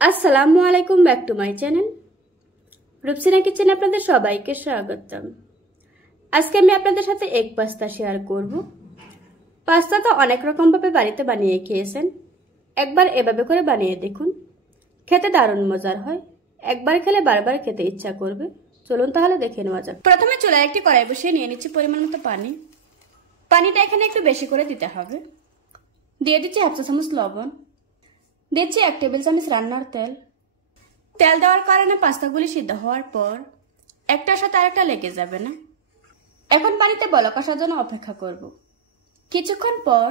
আসসালামু আলাইকুম, back to my channel Rupsina কিচেনে আপনাদের সবাইকে স্বাগতম। আজকে আমি আপনাদের সাথে এগ পাস্তা শেয়ার করব। পাস্তা তো অনেক রকমভাবে বাড়িতে বানিয়ে খেয়েছেন, একবার এভাবে করে বানিয়ে দেখুন, খেতে দারুণ মজার হয়। একবার খেলে বারবার খেতে ইচ্ছা করবে। চলুন তাহলে দেখে নেওয়া যাক। প্রথমে চুলায় একটি কড়াই বসিয়ে নিয়ে নিচ্ছি পরিমাণ মতো পানি। পানিটা এখানে একটু বেশি করে দিতে হবে। দিয়ে দিচ্ছি হাফ চা চামচ লবণ, দিচ্ছি 1 টেবিল চামচ রান্নার তেল। তেল দেওয়ার কারণে পাস্তাগুলি সিদ্ধ হওয়ার পর একটার সাথে আরেকটা লেগে যাবে না। এখন পানিতে বলক আসার জন্য অপেক্ষা করব। কিছুক্ষণ পর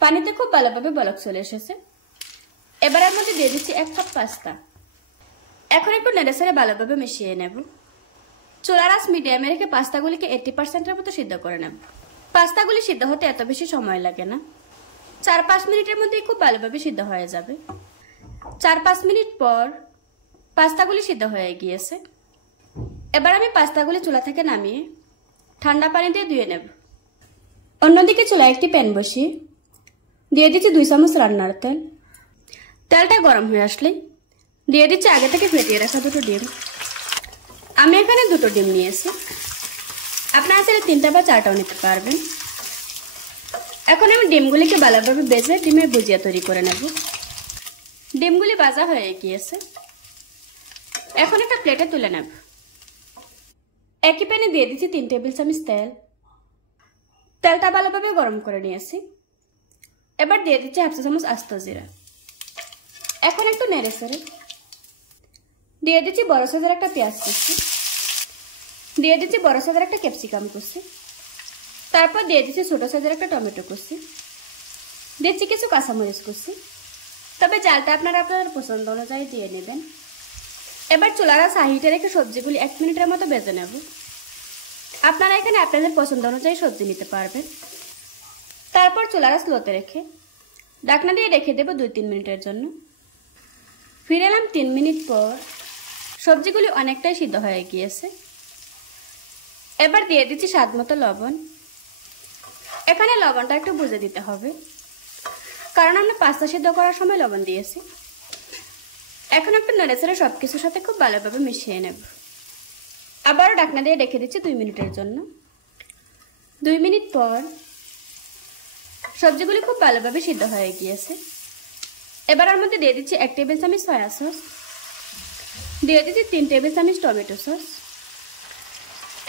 পানিতে খুব ভালোভাবে বলক চলে এসেছে। এবার এর মধ্যে দিয়ে দিচ্ছি 1 কাপ পাস্তা। এখন একটু নেড়েচেড়ে ভালোভাবে মিশিয়ে নেব। চুলার আঁচ মিডিয়ামে রেখে পাস্তাগুলিকে 80%-এর মতো সিদ্ধ করে নেব। পাস্তাগুলি সিদ্ধ হতে এত বেশি সময় লাগে না, 4-5 মিনিটের মধ্যেই খুব ভালোভাবে সিদ্ধ হয়ে যাবে। 4-5 মিনিট পর পাস্তাগুলি সিদ্ধ হয়ে গিয়েছে। এবার আমি পাস্তাগুলি চুলা থেকে নামিয়ে ঠান্ডা পানি দিয়ে ধুয়ে নেব। অন্যদিকে চুলায় একটি প্যান বসিয়ে দিয়ে দিচ্ছি 2 চামচ রান্নার তেল। তেলটা গরম হয়ে আসলে দিয়ে দিচ্ছি আগে থেকে ফেটিয়ে রাখা 2টো ডিম। আমি এখানে 2টো ডিম নিয়েছি, আপনারা চাইলে 3টা বা 4টাও নিতে পারবেন। এখন আমি ডিমগুলিকে ভালোভাবে ভেজে ডিমের ভুজিয়া তৈরি করে নেব। ডিমগুলি ভাজা হয়ে গিয়েছে, এখন একটা প্লেটে তুলে নেব। একই প্যানে দিয়ে দিচ্ছি 3 টেবিল চামচ তেল। তেলটা ভালোভাবে গরম করে নিয়েছি। এবার দিয়ে দিচ্ছি হাফ চা চামচ আস্ত জিরা। এখন একটু নেড়েচেড়ে দিয়ে দিচ্ছি বড় সাইজের একটা পেঁয়াজ কুচি, দিয়ে দিচ্ছি বড় সাইজের একটা ক্যাপসিকাম কুচি, তারপর দিয়ে দিচ্ছি ছোট সাইজের একটা টমেটো কুচি, দিচ্ছি কিছু কাঁচামরিচ কুচি। তবে জালটা আপনারা আপনাদের পছন্দ অনুযায়ী দিয়ে নেবেন। এবার চুলার আঁচ হাইতে রেখে সবজিগুলি 1 মিনিটের মতো ভেজে নেব। আপনারা এখানে আপনাদের পছন্দ অনুযায়ী সবজি নিতে পারবেন। তারপর চুলার আঁচ লোতে রেখে ঢাকনা দিয়ে রেখে দেব 2-3 মিনিটের জন্য। ফিরে এলাম 3 মিনিট পর। সবজিগুলি অনেকটাই সিদ্ধ হয়ে গিয়েছে। এবার দিয়ে দিচ্ছি স্বাদ মতো লবণ। এখানে লবণটা একটু বুঝে দিতে হবে, কারণ আমরা পাস্তা সিদ্ধ করার সময় লবণ দিয়েছি। এখন একটু নেড়েচেড়ে সবকিছুর সাথে খুব ভালোভাবে মিশিয়ে নেব। আবারও ঢাকনা দিয়ে রেখে দিচ্ছি 2 মিনিটের জন্য। 2 মিনিট পর সবজিগুলি খুব ভালোভাবে সিদ্ধ হয়ে গিয়েছে। এবার এর মধ্যে দিয়ে দিচ্ছি 1 টেবিল চামচ সয়া সস, দিয়ে দিচ্ছি 3 টেবিল চামচ টমেটো সস।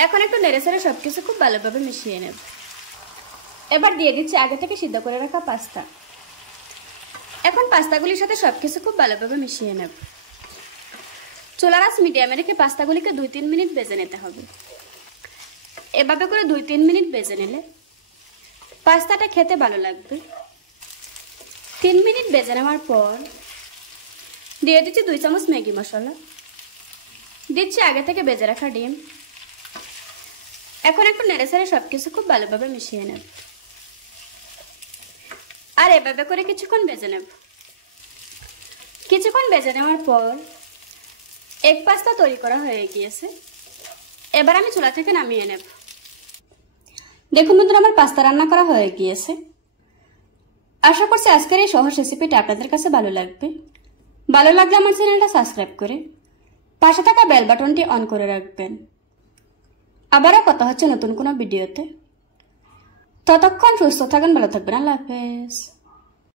এখন একটু নেড়েচেড়ে সবকিছু খুব ভালোভাবে মিশিয়ে নেব। এবার দিয়ে দিচ্ছি আগে থেকে সিদ্ধ করে রাখা পাস্তা। এখন পাস্তাগুলির সাথে সবকিছু খুব ভালোভাবে মিশিয়ে নেব। চুলার আঁচ মিডিয়ামে রেখে পাস্তাগুলিকে 2-3 মিনিট ভেজে নিতে হবে। এভাবে করে 2-3 মিনিট ভেজে নিলে পাস্তাটা খেতে ভালো লাগবে। 3 মিনিট ভেজে নেওয়ার পর দিয়ে দিচ্ছি 2 চামচ ম্যাগি মশলা, দিচ্ছি আগে থেকে ভেজে রাখা ডিম। এখন একটু নেড়েচেড়ে সবকিছু খুব ভালোভাবে মিশিয়ে নেব। আর এভাবে করে কিছুক্ষণ ভেজে নেব। কিছুক্ষণ ভেজে নেওয়ার পর এগ পাস্তা তৈরি করা হয়ে গিয়েছে। এবার আমি চুলা থেকে নামিয়ে নেব। দেখুন বন্ধুরা, আমার পাস্তা রান্না করা হয়ে গিয়েছে। আশা করছি আজকের এই সহজ রেসিপিটা আপনাদের কাছে ভালো লাগবে। ভালো লাগলে আমার চ্যানেলটা সাবস্ক্রাইব করে পাশে থাকা বেল বাটনটি অন করে রাখবেন। আবারও কথা হচ্ছে নতুন কোনো ভিডিওতে। ততক্ষণ সুস্থ থাকুন, ভালো থাকবেন। আল্লাহ হাফেজ।